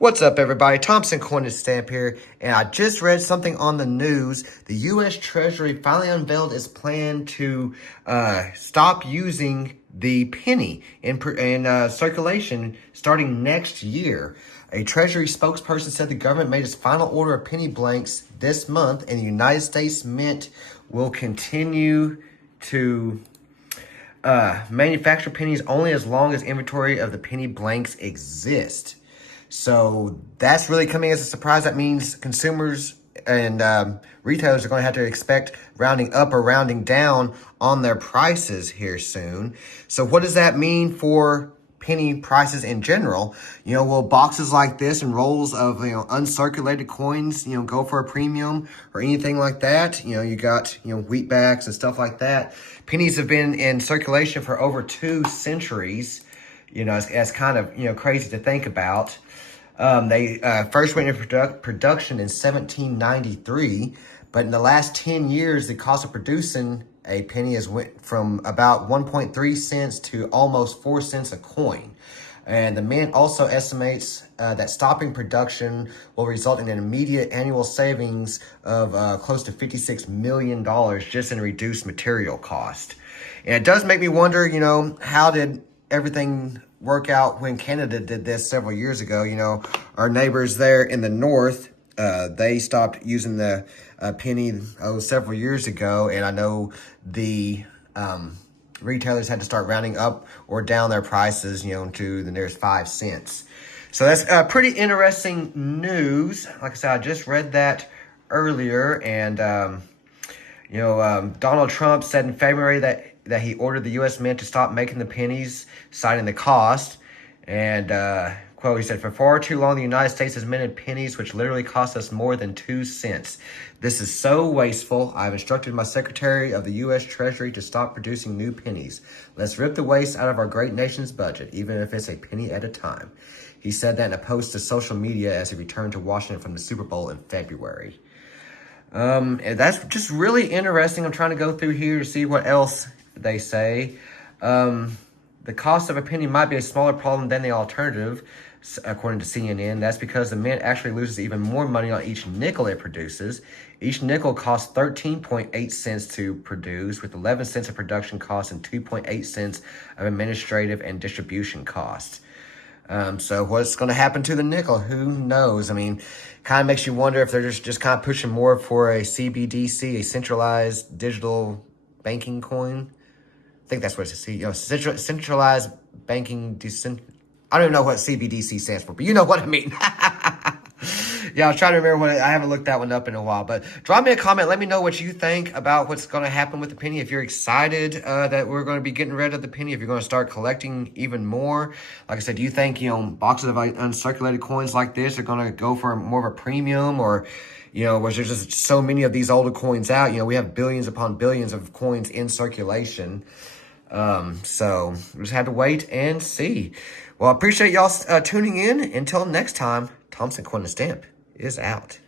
What's up, everybody? Thompson Coin and Stamp here, and I just read something on the news. The US Treasury finally unveiled its plan to stop using the penny in circulation starting next year. A Treasury spokesperson said the government made its final order of penny blanks this month, and the United States Mint will continue to manufacture pennies only as long as inventory of the penny blanks exist. So that's really coming as a surprise. That means consumers and retailers are going to have to expect rounding up or rounding down on their prices here soon. So what does that mean for penny prices in general? Will boxes like this and rolls of, uncirculated coins, go for a premium or anything like that? You got, wheat backs and stuff like that. Pennies have been in circulation for over 2 centuries. It's kind of, crazy to think about. They first went into production in 1793, but in the last 10 years, the cost of producing a penny has went from about 1.3 cents to almost 4 cents a coin. And the Mint also estimates that stopping production will result in an immediate annual savings of close to $56 million just in reduced material cost. And it does make me wonder, how did everything work out when Canada did this several years ago? Our neighbors there in the north, they stopped using the penny several years ago, and I know the retailers had to start rounding up or down their prices, to the nearest 5 cents. So that's pretty interesting news. Like I said, I just read that earlier, and Donald Trump said in February that he ordered the U.S. Mint to stop making the pennies, citing the cost. And, quote, he said, "For far too long, the United States has minted pennies, which literally cost us more than 2 cents. This is so wasteful. I've instructed my Secretary of the U.S. Treasury to stop producing new pennies. Let's rip the waste out of our great nation's budget, even if it's a penny at a time." He said that in a post to social media as he returned to Washington from the Super Bowl in February. And that's just really interesting. I'm trying to go through here to see what else they say. The cost of a penny might be a smaller problem than the alternative, according to CNN. That's because the Mint actually loses even more money on each nickel it produces. Each nickel costs 13.8 cents to produce, with 11 cents of production costs and 2.8 cents of administrative and distribution costs. So what's going to happen to the nickel? Who knows? Kind of makes you wonder if they're just kind of pushing more for a CBDC, a centralized digital banking coin. I think that's what it's centralized banking. I don't even know what CBDC stands for, but you know what I mean. Yeah, I was trying to remember I haven't looked that one up in a while. But drop me a comment. Let me know what you think about what's going to happen with the penny. If you're excited that we're going to be getting rid of the penny, if you're going to start collecting even more. Like I said, do you think, boxes of uncirculated coins like this are going to go for more of a premium, or, was there just so many of these older coins out? We have billions upon billions of coins in circulation. So we just had to wait and see. Well, I appreciate y'all tuning in. Until next time, Thompson Coin and Stamp is out.